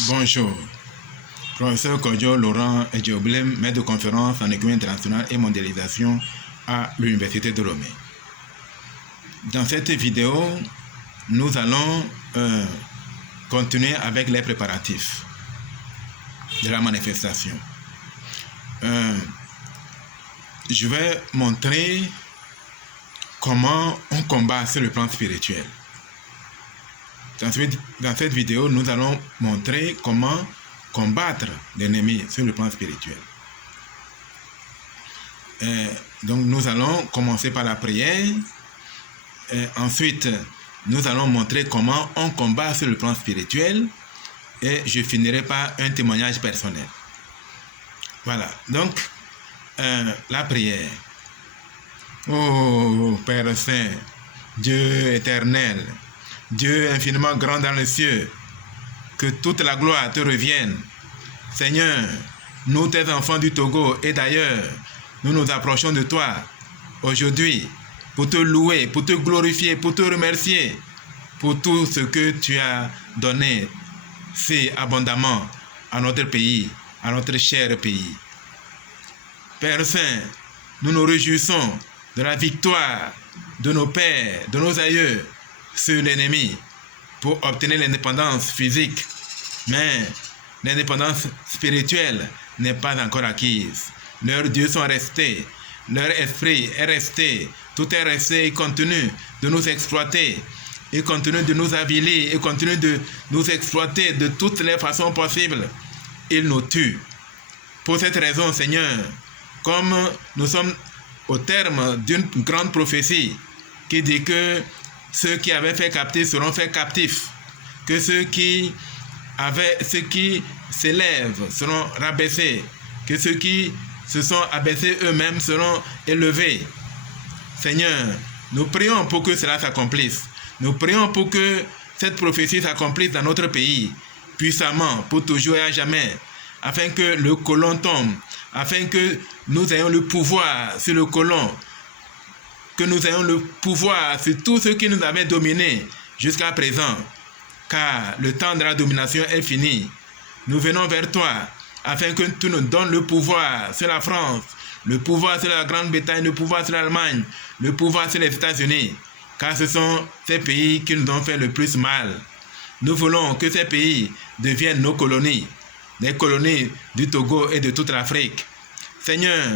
Bonjour, professeur Kodjo Laurent Edjoblem, maître de conférence en économie internationale et mondialisation à l'Université de Lomé. Dans cette vidéo, nous allons continuer avec les préparatifs de la manifestation. Je vais montrer comment on combat sur le plan spirituel. Dans cette vidéo, nous allons montrer comment combattre l'ennemi sur le plan spirituel. Donc nous allons commencer par la prière. Ensuite, nous allons montrer comment on combat sur le plan spirituel. Et je finirai par un témoignage personnel. Voilà, donc la prière. Oh Père Saint, Dieu éternel, Dieu infiniment grand dans les cieux, que toute la gloire te revienne. Seigneur, nous tes enfants du Togo et d'ailleurs, nous nous approchons de toi aujourd'hui pour te louer, pour te glorifier, pour te remercier pour tout ce que tu as donné si abondamment à notre pays, à notre cher pays. Père Saint, nous nous réjouissons de la victoire de nos pères, de nos aïeux sur l'ennemi pour obtenir l'indépendance physique. Mais l'indépendance spirituelle n'est pas encore acquise. Leurs dieux sont restés, leur esprit est resté, tout est resté et continue de nous exploiter. Il continue de nous avilir, il continue de nous exploiter de toutes les façons possibles. Il nous tue. Pour cette raison, Seigneur, comme nous sommes au terme d'une grande prophétie qui dit que ceux qui avaient fait captifs seront faits captifs, que ceux qui s'élèvent seront rabaissés, que ceux qui se sont abaissés eux-mêmes seront élevés. Seigneur, nous prions pour que cela s'accomplisse. Nous prions pour que cette prophétie s'accomplisse dans notre pays, puissamment, pour toujours et à jamais, afin que le colon tombe, afin que nous ayons le pouvoir sur le colon, que nous ayons le pouvoir sur tout ce qui nous avait dominés jusqu'à présent, car le temps de la domination est fini. Nous venons vers toi, afin que tu nous donnes le pouvoir sur la France, le pouvoir sur la Grande-Bretagne, le pouvoir sur l'Allemagne, le pouvoir sur les États-Unis, car ce sont ces pays qui nous ont fait le plus mal. Nous voulons que ces pays deviennent nos colonies, les colonies du Togo et de toute l'Afrique. Seigneur,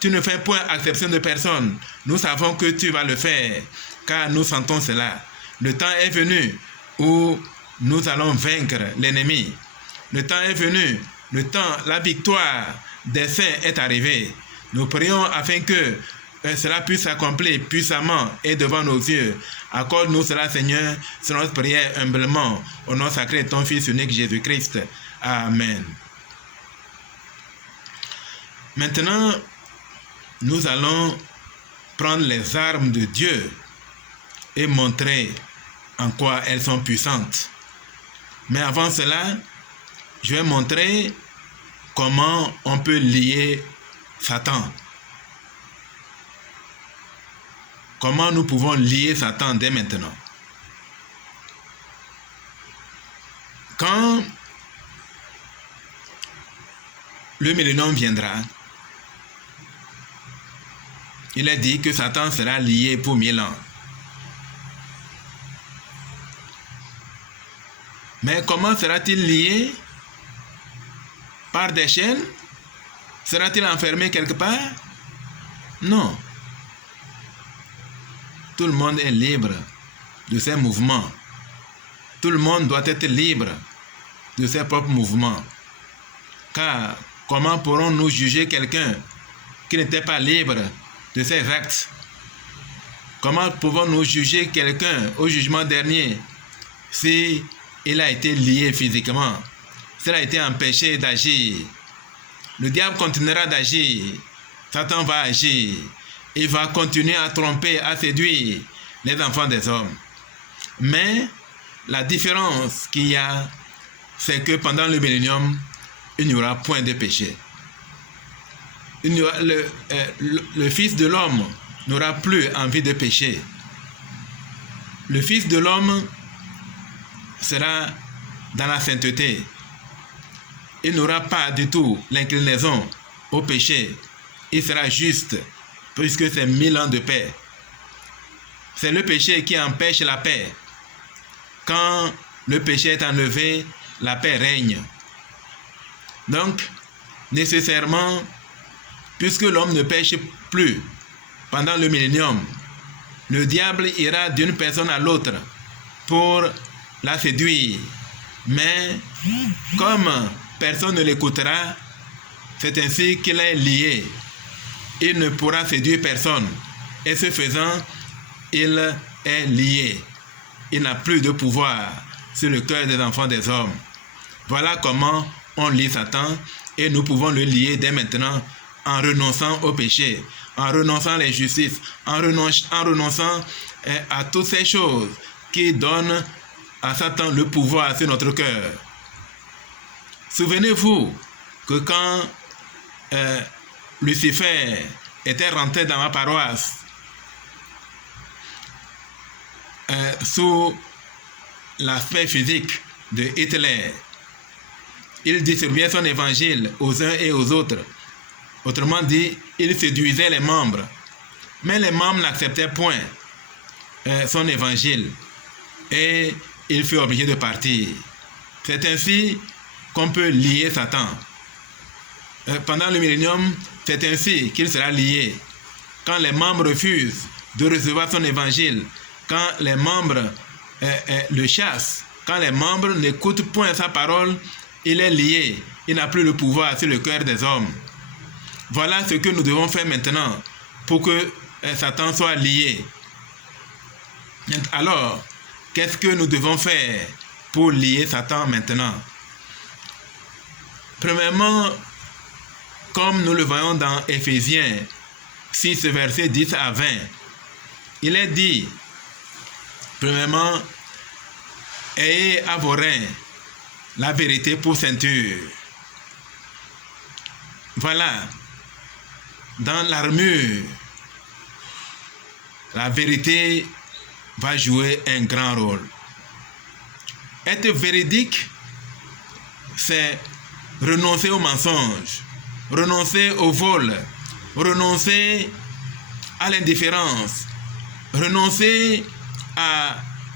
tu ne fais point exception de personne. Nous savons que tu vas le faire, car nous sentons cela. Le temps est venu où nous allons vaincre l'ennemi. Le temps est venu, la victoire des saints est arrivée. Nous prions afin que cela puisse s'accomplir puissamment et devant nos yeux. Accorde-nous cela, Seigneur, sur notre prière humblement, au nom sacré de ton Fils unique Jésus-Christ. Amen. Maintenant, nous allons prendre les armes de Dieu et montrer en quoi elles sont puissantes. Mais avant cela, je vais montrer comment on peut lier Satan. Comment nous pouvons lier Satan dès maintenant. Quand le millénium viendra, il est dit que Satan sera lié pour 1000 ans. Mais comment sera-t-il lié? Par des chaînes? Sera-t-il enfermé quelque part? Non. Tout le monde est libre de ses mouvements. Tout le monde doit être libre de ses propres mouvements. Car comment pourrons-nous juger quelqu'un qui n'était pas libre de ses actes? Comment pouvons-nous juger quelqu'un au jugement dernier si il a été lié physiquement, s'il a été empêché d'agir? Le diable continuera d'agir, Satan va agir, il va continuer à tromper, à séduire les enfants des hommes. Mais la différence qu'il y a, c'est que pendant le millénium, il n'y aura point de péché. Le Fils de l'homme n'aura plus envie de pécher. Le Fils de l'homme sera dans la sainteté. Il n'aura pas du tout l'inclinaison au péché. Il sera juste, puisque c'est 1000 ans de paix. C'est le péché qui empêche la paix. Quand le péché est enlevé, la paix règne. Donc, nécessairement, puisque l'homme ne pêche plus pendant le millénium, le diable ira d'une personne à l'autre pour la séduire. Mais comme personne ne l'écoutera, c'est ainsi qu'il est lié. Il ne pourra séduire personne. Et ce faisant, il est lié. Il n'a plus de pouvoir sur le cœur des enfants des hommes. Voilà comment on lie Satan, et nous pouvons le lier dès maintenant en renonçant au péché, en renonçant à l'injustice, en renonçant à toutes ces choses qui donnent à Satan le pouvoir sur notre cœur. Souvenez-vous que quand Lucifer était rentré dans ma paroisse, sous l'aspect physique de Hitler, il distribuait son évangile aux uns et aux autres. Autrement dit, il séduisait les membres. Mais les membres n'acceptaient point son évangile. Et il fut obligé de partir. C'est ainsi qu'on peut lier Satan. Pendant le millénium, c'est ainsi qu'il sera lié. Quand les membres refusent de recevoir son évangile, quand les membres le chassent, quand les membres n'écoutent point sa parole, il est lié. Il n'a plus le pouvoir sur le cœur des hommes. Voilà ce que nous devons faire maintenant pour que Satan soit lié. Alors, qu'est-ce que nous devons faire pour lier Satan maintenant? Premièrement, comme nous le voyons dans Éphésiens 6, versets 10 à 20, il est dit, premièrement, ayez à vos reins la vérité pour ceinture. Voilà, dans l'armure, la vérité va jouer un grand rôle. Être véridique, c'est renoncer au mensonge, renoncer au vol, renoncer à l'indifférence, renoncer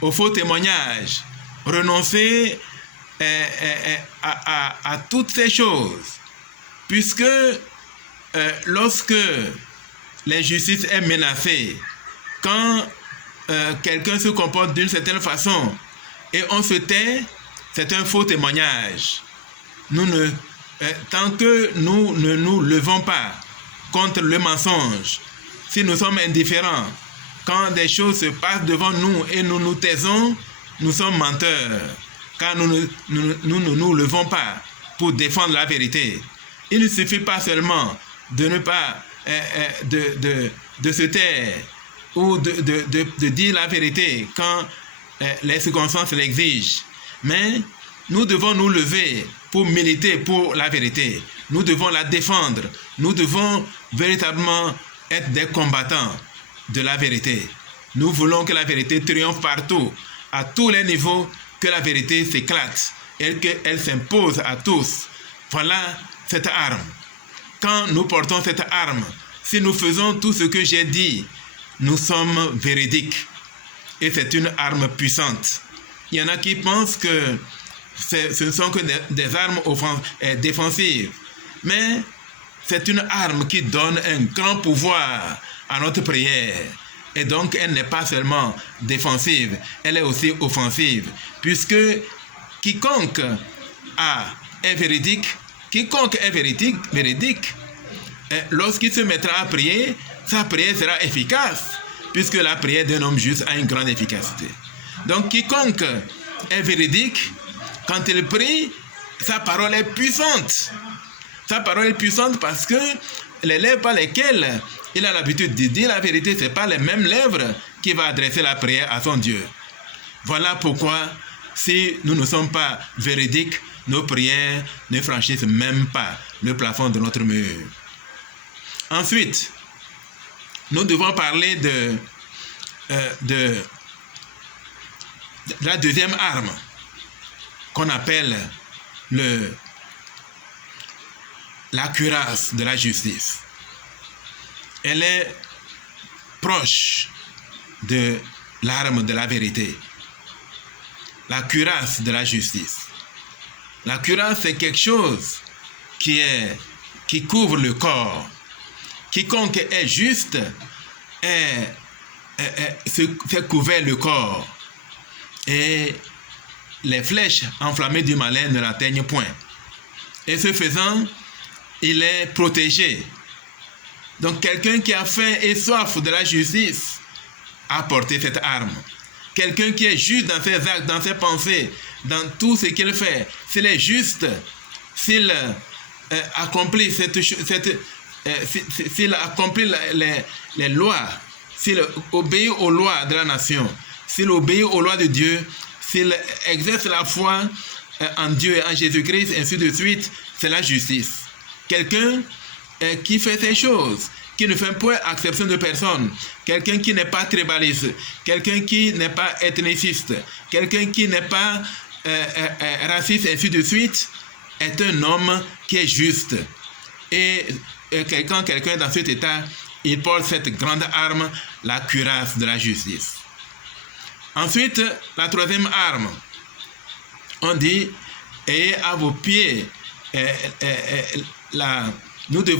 au faux témoignage, renoncer à toutes ces choses, puisque lorsque l'injustice est menacée, quand quelqu'un se comporte d'une certaine façon et on se tait, c'est un faux témoignage. Tant que nous ne nous levons pas contre le mensonge, si nous sommes indifférents, quand des choses se passent devant nous et nous nous taisons, nous sommes menteurs, car nous ne nous levons pas pour défendre la vérité. Il ne suffit pas seulement de ne pas de se taire ou de dire la vérité quand les circonstances l'exigent, mais nous devons nous lever pour militer pour la vérité. Nous devons la défendre. Nous devons véritablement être des combattants de la vérité. Nous voulons que la vérité triomphe partout, à tous les niveaux, que la vérité s'éclate et qu'elle s'impose à tous. Voilà cette arme. Quand nous portons cette arme, si nous faisons tout ce que j'ai dit, nous sommes véridiques. Et c'est une arme puissante. Il y en a qui pensent que ce ne sont que des armes défensives. Mais c'est une arme qui donne un grand pouvoir à notre prière. Et donc, elle n'est pas seulement défensive, elle est aussi offensive. Puisque quiconque est véridique, lorsqu'il se mettra à prier, sa prière sera efficace. Puisque la prière d'un homme juste a une grande efficacité. Donc, quiconque est véridique, quand il prie, sa parole est puissante. Sa parole est puissante parce que les lèvres par lesquelles il a l'habitude de dire la vérité, ce n'est pas les mêmes lèvres qui vont adresser la prière à son Dieu. Voilà pourquoi, si nous ne sommes pas véridiques, nos prières ne franchissent même pas le plafond de notre mur. Ensuite, nous devons parler de la deuxième arme qu'on appelle la cuirasse de la justice. Elle est proche de l'arme de la vérité. La cuirasse de la justice. La cuirasse, c'est quelque chose qui couvre le corps. Quiconque est juste s'est couvert le corps. Et les flèches enflammées du malin ne l'atteignent point. Et ce faisant, il est protégé. Donc quelqu'un qui a faim et soif de la justice a porté cette arme. Quelqu'un qui est juste dans ses actes, dans ses pensées, dans tout ce qu'il fait, s'il est juste, s'il accomplit s'il accomplit les lois, s'il obéit aux lois de la nation, s'il obéit aux lois de Dieu, s'il exerce la foi en Dieu et en Jésus-Christ, ainsi de suite, c'est la justice. Quelqu'un qui fait ces choses, qui ne fait point exception de personne, quelqu'un qui n'est pas tribaliste, quelqu'un qui n'est pas ethniciste, quelqu'un qui n'est pas raciste, ainsi de suite, est un homme qui est juste. Et quelqu'un dans cet état, il porte cette grande arme, la cuirasse de la justice. Ensuite, la troisième arme, on dit, ayez à vos pieds, nous devons